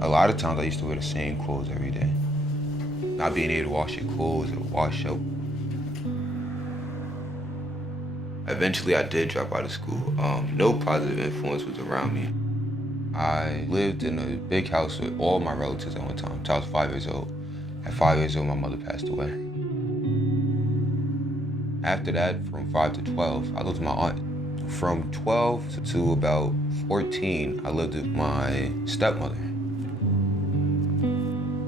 A lot of times I used to wear the same clothes every day. Not being able to wash your clothes or wash up. Eventually I did drop out of school. No positive influence was around me. I lived in a big house with all my relatives at one time until I was 5 years old. At 5 years old, my mother passed away. After that, from 5 to 12, I lived with my aunt. From 12 to about 14, I lived with my stepmother.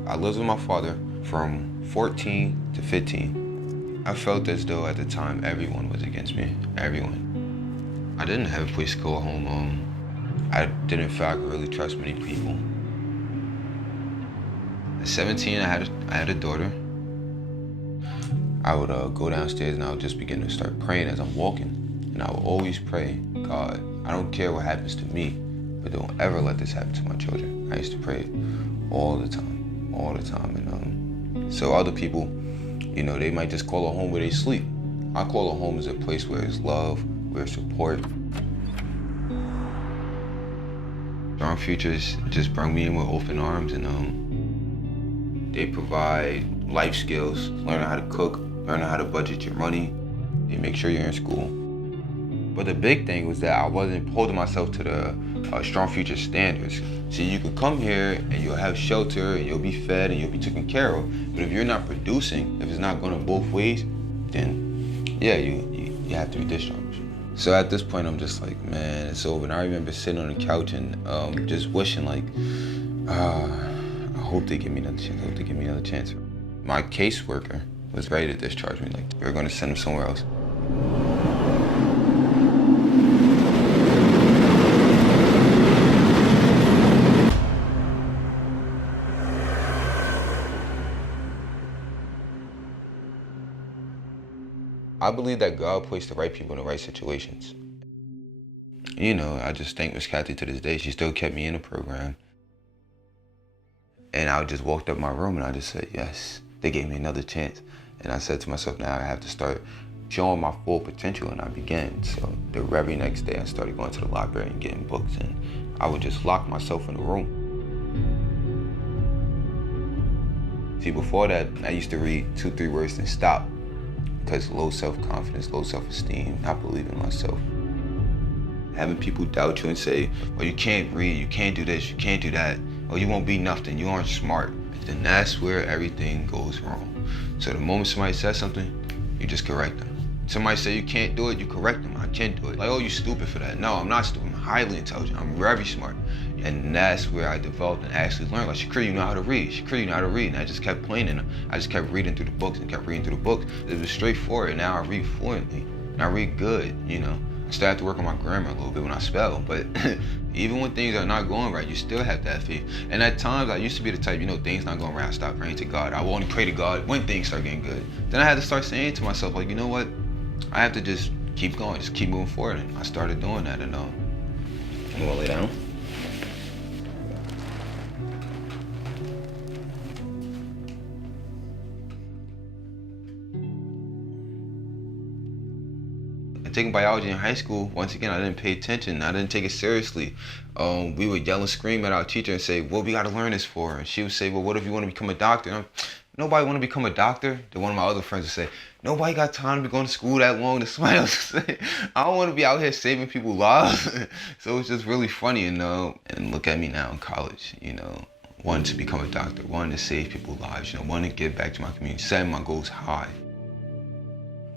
I lived with my father from 14 to 15. I felt as though at the time everyone was against me, everyone. I didn't have a place to call home. I didn't feel I could really trust many people. At 17, I had a daughter. I would go downstairs and I would just begin to start praying as I'm walking. And I would always pray, God, I don't care what happens to me, but don't ever let this happen to my children. I used to pray all the time. And so other people, you know, they might just call a home where they sleep. I call a home as a place where there's love, where there's support. Strong Futures just brought me in with open arms, and they provide life skills, learning how to cook, learning how to budget your money. They make sure you're in school. But the big thing was that I wasn't holding myself to the Strong Future standards. See, you could come here and you'll have shelter and you'll be fed and you'll be taken care of. But if you're not producing, if it's not going both ways, then yeah, you have to be discharged. So at this point, I'm just like, man, it's over. And I remember sitting on the couch and just wishing like, I hope they give me another chance. My caseworker was ready to discharge me. Like, we were going to send him somewhere else. I believe that God placed the right people in the right situations. You know, I just thank Miss Kathy to this day. She still kept me in the program. And I just walked up my room and I just said, yes, they gave me another chance. And I said to myself, now I have to start showing my full potential, and I began. So the very next day I started going to the library and getting books, and I would just lock myself in the room. See, before that, I used to read 2-3 words and stop. Because low self-confidence, low self-esteem, not believing in myself. Having people doubt you and say, well, you can't read, you can't do this, you can't do that, or you won't be nothing, you aren't smart. Then that's where everything goes wrong. So the moment somebody says something, you just correct them. Somebody say you can't do it, you correct them. I can't do it. Like, oh, you stupid for that. No, I'm not stupid. I'm highly intelligent. I'm very smart. And that's where I developed and actually learned. Like, Shakree, you know how to read. Shakree, you know how to read. And I just kept playing in them. I just kept reading through the books and kept reading through the books. It was straightforward. And now I read fluently. And I read good, you know. I still have to work on my grammar a little bit when I spell. But even when things are not going right, you still have to have faith. And at times, I used to be the type, you know, things not going right, I stopped praying to God. I will only pray to God when things start getting good. Then I had to start saying to myself, like, you know what? I have to just keep going, just keep moving forward. And I started doing that, and I'm gonna lay down. Taking biology in high school, once again, I didn't pay attention. I didn't take it seriously. We would yell and scream at our teacher and say, what we gotta learn this for? And she would say, well, what if you wanna become a doctor? Nobody wanna become a doctor. Then one of my other friends would say, nobody got time to be going to school that long. To somebody else would say, I don't wanna be out here saving people's lives. So it's just really funny, you know. And look at me now in college, you know, wanting to become a doctor, wanting to save people's lives, you know, wanting to give back to my community, setting my goals high.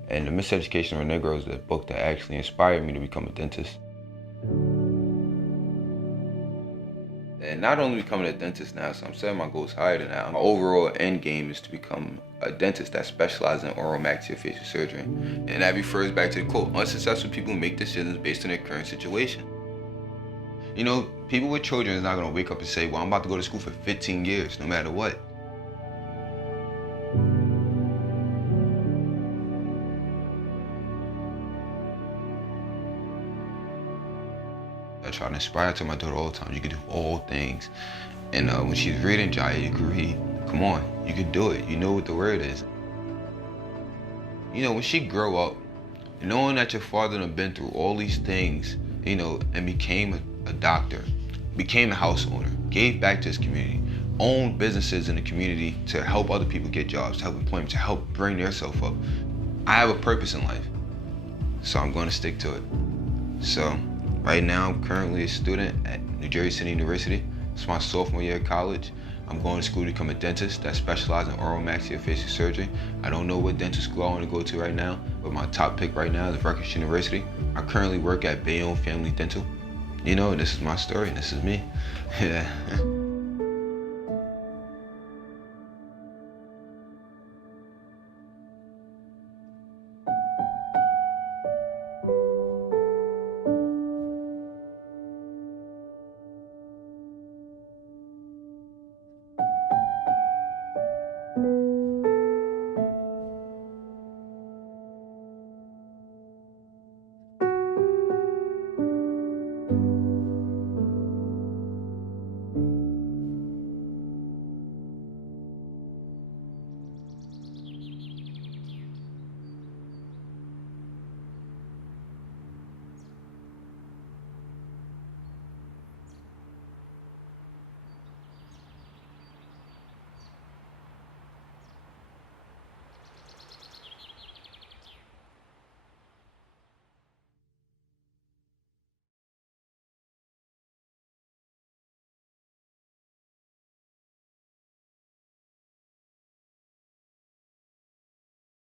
And The Miseducation of a Negro is the book that actually inspired me to become a dentist. And not only becoming a dentist now, so I'm setting my goals higher than that. My overall end game is to become a dentist that specializes in oral maxillofacial surgery. And that refers back to the quote, unsuccessful people make decisions based on their current situation. You know, people with children is not gonna wake up and say, well, I'm about to go to school for 15 years, no matter what. I try to inspire to my daughter all the time. You can do all things. And when she's reading, Jaya, you can read. Come on, you can do it. You know what the word is. You know, when she grow up, knowing that your father had been through all these things, you know, and became a doctor, became a house owner, gave back to his community, owned businesses in the community to help other people get jobs, to help employment, to help bring themselves up. I have a purpose in life, so I'm going to stick to it. So right now, I'm currently a student at New Jersey City University. It's my sophomore year of college. I'm going to school to become a dentist that specializes in oral maxillofacial surgery. I don't know what dental school I want to go to right now, but my top pick right now is Rutgers University. I currently work at Bayonne Family Dental. You know, this is my story, and this is me. Yeah.